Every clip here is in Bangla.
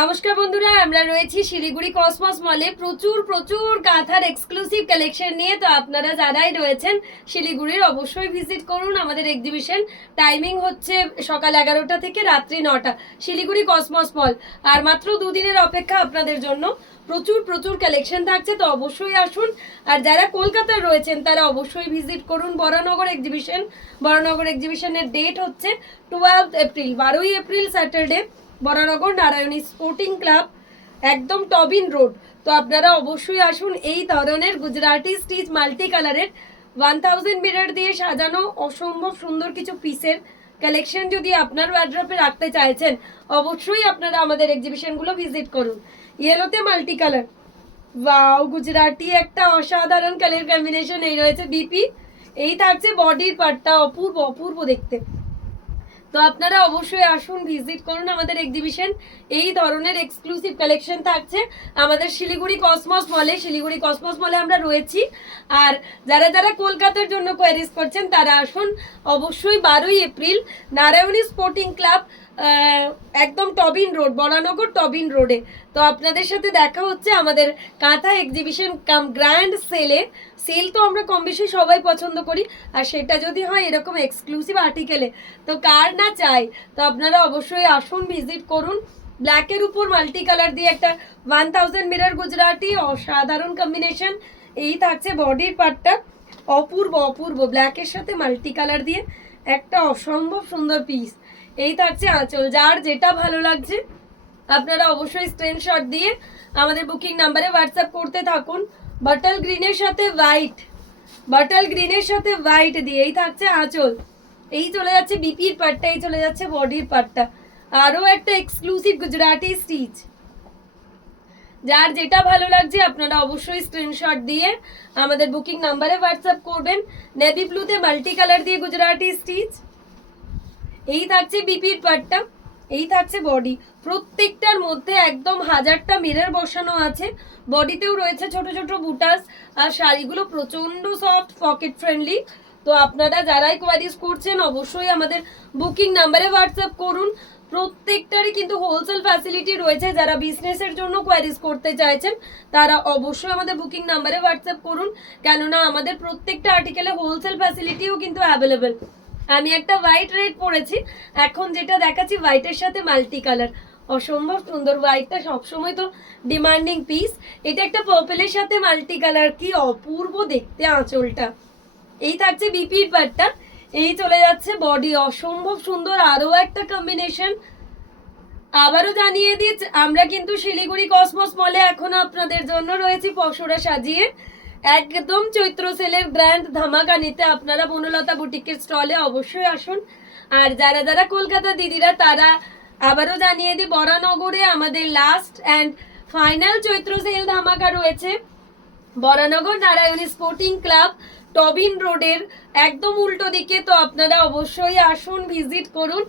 নমস্কার বন্ধুরা, আমরা রয়েছি শিলিগুড়ি কসমস মলে প্রচুর প্রচুর কাঁথার এক্সক্লুসিভ কালেকশন নিয়ে। তো আপনারা যারাই রয়েছেন শিলিগুড়ির অবশ্যই ভিজিট করুন আমাদের এক্সিবিশন। টাইমিং হচ্ছে সকাল 11টা থেকে রাত্রি 9টা, শিলিগুড়ি কসমস মল। আর মাত্র দুদিনের অপেক্ষা আপনাদের জন্য, প্রচুর প্রচুর কালেকশন থাকছে, তো অবশ্যই আসুন। আর যারা কলকাতায় রয়েছেন তারা অবশ্যই ভিজিট করুন বরানগর এক্সিবিশন। বরানগর এক্সিবিশনের ডেট হচ্ছে 12 এপ্রিল, 12ই April Saturday, Baranagar Narayani sporting club, একদম টবিন রোড। তো আপনারা অবশ্যই আসুন। এই ধরনের গুজরাটি স্টিচ মাল্টি কালারের 1000 মিরর দিয়ে সাজানো অসম্ভব সুন্দর কিছু পিসের কালেকশন যদি আপনার ওয়ার্ড্রপে রাখতে চাইছেন, অবশ্যই আপনারা আমাদের এক্সিবিশনগুলো ভিজিট করুন। ইয়েলোতে মাল্টি কালার, ওয়াও, গুজরাটি একটা অসাধারণ কালার কম্বিনেশন। এই রয়েছে বিপি, এই থাকছে বডির পার্টটা, অপূর্ব অপূর্ব দেখতে। তো আপনারা অবশ্যই আসুন, ভিজিট করুন আমাদের এক্সিবিশন। এই ধরনের এক্সক্লুসিভ কালেকশন থাকছে আমাদের শিলিগুড়ি কসমস মলে। শিলিগুড়ি কসমস মলে আমরা রয়েছি। আর যারা যারা কলকাতার জন্য কোয়ারিজ করছেন তারা আসুন অবশ্যই 12ই এপ্রিল নারায়ণী স্পোর্টিং ক্লাব, একদম টবিন রোড, বরানগর টবিন রোডে। তো আপনাদের সাথে দেখা হচ্ছে আমাদের কাঁথা এক্সিবিশন কাম গ্র্যান্ড সেলে। সেল তো আমরা কম বেশি সবাই পছন্দ করি, আর সেটা যদি হয় এরকম এক্সক্লুসিভ আর্টিকেলে, তো কার না চাই। তো আপনারা অবশ্যই আসুন, ভিজিট করুন। ব্ল্যাকের উপর মাল্টি কালার দিয়ে একটা 1000 মিরর গুজরাটি, অসাধারণ কম্বিনেশন। এই থাকছে বডির পার্টটা, অপূর্ব অপূর্ব, ব্ল্যাকের সাথে মাল্টি কালার দিয়ে একটা অসম্ভব সুন্দর পিস। এই থাকছে আঁচল। যার যেটা ভালো লাগছে আপনারা অবশ্যই স্ক্রিনশট দিয়ে আমাদের বুকিং নাম্বারে হোয়াটসঅ্যাপ করতে থাকুন। বাটল গ্রিনের সাথে হোয়াইট, বাটল গ্রিনের সাথে হোয়াইট দিয়ে এই থাকছে আঁচল। এই চলে যাচ্ছে বিপির পার্টটা, এই চলে যাচ্ছে বডির পার্টটা। আরও একটা এক্সক্লুসিভ গুজরাটি স্টিচ। যার যেটা ভালো লাগছে আপনারা অবশ্যই স্ক্রিনশট দিয়ে আমাদের বুকিং নাম্বারে হোয়াটসঅ্যাপ করবেন। নেভি ব্লুতে মাল্টি কালার দিয়ে গুজরাটি স্টিচ। এই থাকছে বিপির পার্টটা, এই থাকছে বডি। প্রত্যেকটার মধ্যে একদম 1000টা মিরর বসানো আছে। বডিতেও রয়েছে ছোট ছোট বুটাস। আর শাড়িগুলো প্রচন্ড সফট, পকেট ফ্রেন্ডলি। তো আপনারা যারাই কোয়ারিজ করছেন অবশ্যই আমাদের বুকিং নাম্বারে হোয়াটসঅ্যাপ করুন। প্রত্যেকটারই কিন্তু হোলসেল ফ্যাসিলিটি রয়েছে। যারা বিজনেসের জন্য কোয়ারিজ করতে চাইছেন তারা অবশ্যই আমাদের বুকিং নাম্বারে হোয়াটসঅ্যাপ করুন, কেননা আমাদের প্রত্যেকটা আর্টিকেলে হোলসেল ফ্যাসিলিটিও কিন্তু অ্যাভেলেবেল। আমি একটা হোয়াইট রেড পরেছি, এখন যেটা দেখাচ্ছি হোয়াইটের সাথে মাল্টি কালার, অসম্ভব সুন্দর। হোয়াইটটা সবসময় তো ডিমান্ডিং পিস। এটা একটা পার্পলের সাথে মাল্টি কালার, কি অপূর্ব দেখতে আঁচলটা। এই থাকছে বিপির পার্টটা, এই চলে যাচ্ছে বডি, অসম্ভব সুন্দর আরও একটা কম্বিনেশন। আবারও জানিয়ে দিই, আমরা কিন্তু শিলিগুড়ি কসমস মলে এখনো আপনাদের জন্য রয়েছি পসরা সাজিয়ে। একদম চৈত্র সেলের ব্র্যান্ড ধামাকা নিতে আপনারা বনলতা বুটিকের স্টলে অবশ্যই আসুন। আর যারা যারা কলকাতা দিদিরা তারা আবারও জানিয়ে দিই, বরানগরে আমাদের last and final Chaitra sale ধামাকা রয়েছে। Baranagar Narayani sporting club, Tobin রোডের একদম উল্টো দিকে। তো আপনারা অবশ্যই আসুন, ভিজিট করুন।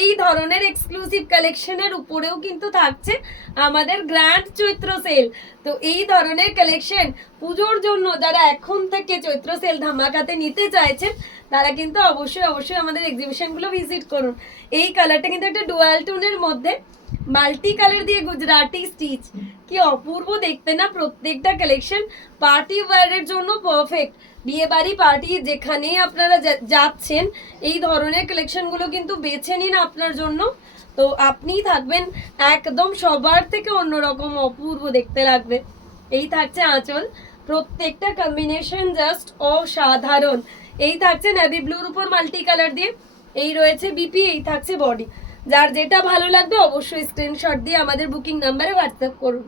এই ধরনের এক্সক্লুসিভ কালেকশনের উপরেও কিন্তু থাকছে আমাদের গ্র্যান্ড চৈত্র সেল। তো এই ধরনের কালেকশন পুজোর জন্য যারা এখন থেকে চৈত্র সেল ধামাকাতে নিতে চাইছেন তারা কিন্তু অবশ্যই অবশ্যই আমাদের এক্সিবিশনগুলো ভিজিট করুন। এই কালারটা কিন্তু একটা ডুয়াল টোনের মধ্যে মাল্টি কালার দিয়ে গুজরাটি স্টিচ, কি অপূর্ব দেখতে না। প্রত্যেকটা কালেকশন পার্টি ওয়্যারের জন্য পারফেক্ট। বিয়ে বাড়ি পার্টি যেখানেই আপনারা যাচ্ছেন এই ধরনের কালেকশনগুলো কিন্তু বেছে নিন আপনার জন্য। তো আপনিই থাকবেন একদম সবার থেকে অন্যরকম, অপূর্ব দেখতে লাগবে। এই থাকছে আঁচল, প্রত্যেকটা কম্বিনেশন জাস্ট অসাধারণ। এই থাকছে নেভি ব্লুর উপর মাল্টি কালার দিয়ে, এই রয়েছে বিপি, এই থাকছে বডি। যার যেটা ভালো লাগবে অবশ্যই স্ক্রিনশট দিয়ে আমাদের বুকিং নাম্বারে হোয়াটসঅ্যাপ করুন।